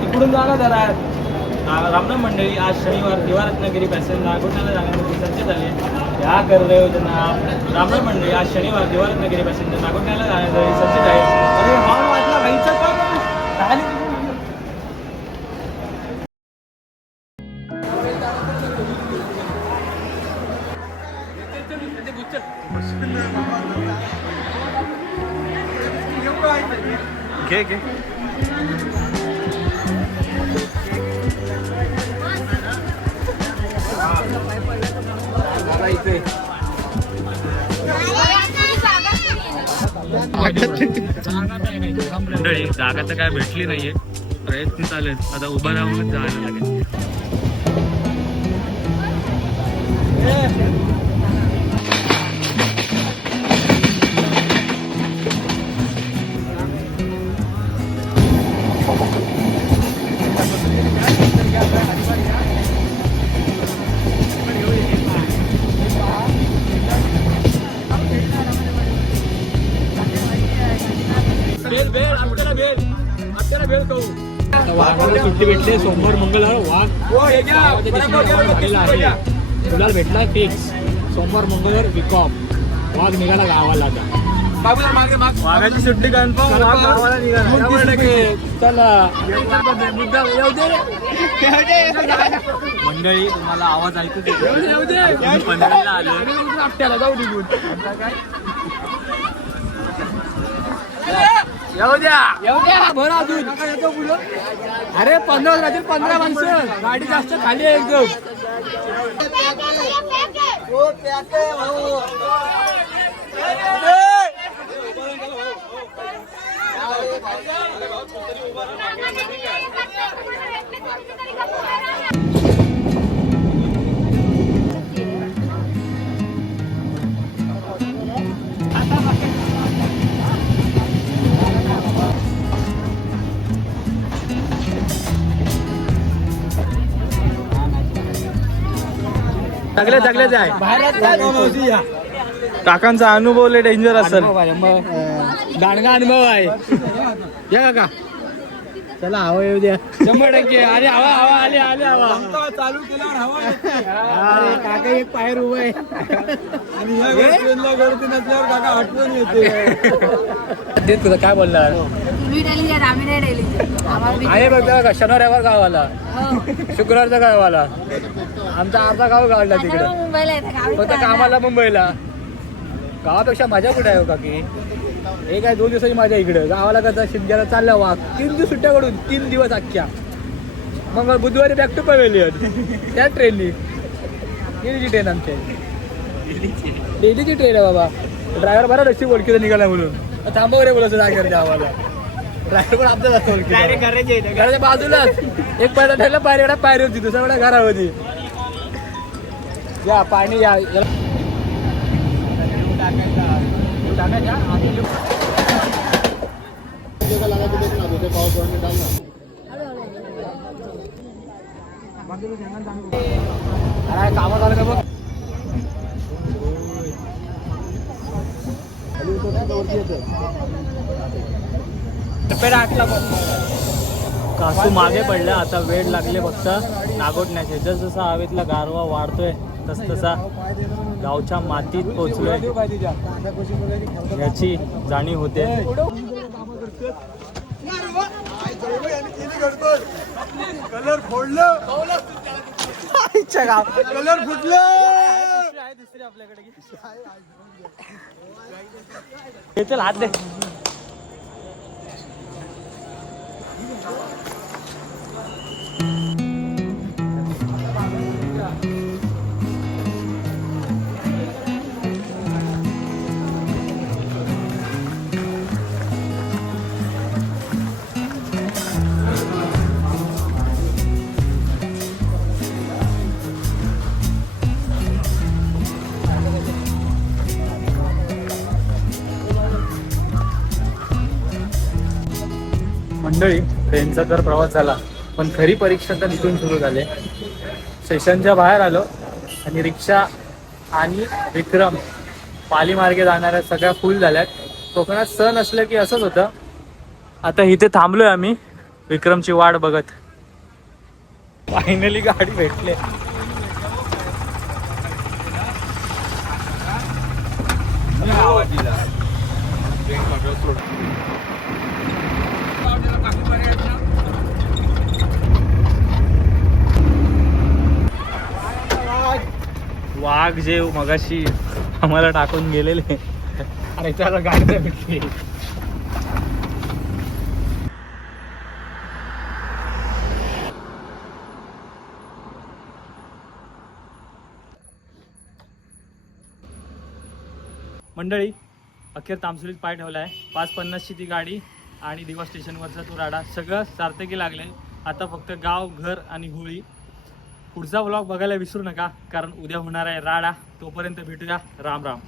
तिकडून जा ना जरा. रामराम मंडळी, आज शनिवार दिवा रत्नागिरी पॅसेंजर नागोठाला जाण्यासाठी सज्ज झाले. या कर रहे हो जनाब. रामराम मंडळी, आज शनिवार दिवा रत्नागिरी पॅसेंजर नागोठाला जाण्यासाठी सज्ज झाले. अरे हॉर्न वाजला भाईचा काय घे घे. मंडळी जागा तर काय भेटली नाहीये, प्रयत्न चालेल आता उभा राहूनच जायला लागेल. सुट्टी भेटले सोमवार मंगळवार वाघ गुलाल भेटला फिक्स. सोमवार मंगळवार विकॉप वाघ निघाला गावाला. वाघाची सुट्टी कन्फर्म, गावाला निघाला. चला मंडळी तुम्हाला आवाज ऐकू पनवेलला आलो. आपल्याला जाऊ निघून येऊ द्या भर अजून. अरे 15 राहतील 15 माणसं. गाडी जास्त खाली आहे एकदम. जगले आहे. काकांचा अनुभव लय डेंजर असेल. गाणगा अनुभव आहे. या काका चला हवा येऊ द्या. 100%. अरे हवा हवा आले आले हवा चालू केल्यावर हवा. काका एक पायर उभं आहे आणि या गर्दी नसल्यावर काका आठवण येते. तुझं काय बोलणार आहे बघ का शनिवार रविवार गावाला, शुक्रवारचा गावाला. आमचा अर्धा गाव गावला तिकडे, फक्त कामाला मुंबईला. गावापेक्षा मजा कुठे आहे काकी? हे काय 2 दिवसाची माझ्या इकडे गावाला कसं शिमग्याला चालला वाघ. 3 दिवस सुट्ट्या कडून 3 दिवस अख्ख्या. मग बुधवारी बॅक टू पवेलियन त्या ट्रेननी. डेलीची ट्रेन आमच्या, डेलीची ट्रेन आहे बाबा. ड्रायव्हर बरा रस्ती ओळखीचा निघाला म्हणून थांबव रे बोलायचं जागर गावाला. ड्रायव्हर पण आमच्या जास्त ओळखी घराच्या बाजूलाच. एक पायरा ठरला पायऱ्या पायरी होती, दुसऱ्या वेळा घरावरती. या पाणी या कामात आलं का बघ. कासू मागे पडला. आता वेळ लागले फक्त नागोठण्याचे. जसं हवेतला गारवा वाढतोय तस तसा गावच्या मातीत पोचलोय याची जाणीव होते. कलर फोडलं, कलर फुटलं. आपल्याकडे चल हात दे. मंडळी ट्रेनचा तर प्रवास झाला, पण खरी परीक्षा तर इथून सुरू झाले. स्टेशनच्या बाहेर आलो आणि रिक्षा आणि विक्रम पालीमार्गे जाणाऱ्या सगळ्या फुल झाल्यात. कोकणात सण असलं की असंच होतं. आता इथे थांबलोय आम्ही विक्रमची वाट बघत. फायनली गाडी भेटले. वाघ जे मगाशी आम्हाला टाकून गेलेले, अरे त्याला गाडी नाही भेटली. मंडळी अखेर तामसुलीत पाय ठेवलाय. 5:50ची ती गाडी आणि दिवा स्टेशनवरचा तो राडा सगळं सार्थकी लागले. आता फक्त गाव, घर आणि होळी. पुढचा व्लॉग बघायला विसरू नका, कारण उद्या होणार आहे राडा. तोपर्यंत भेटूया. राम राम.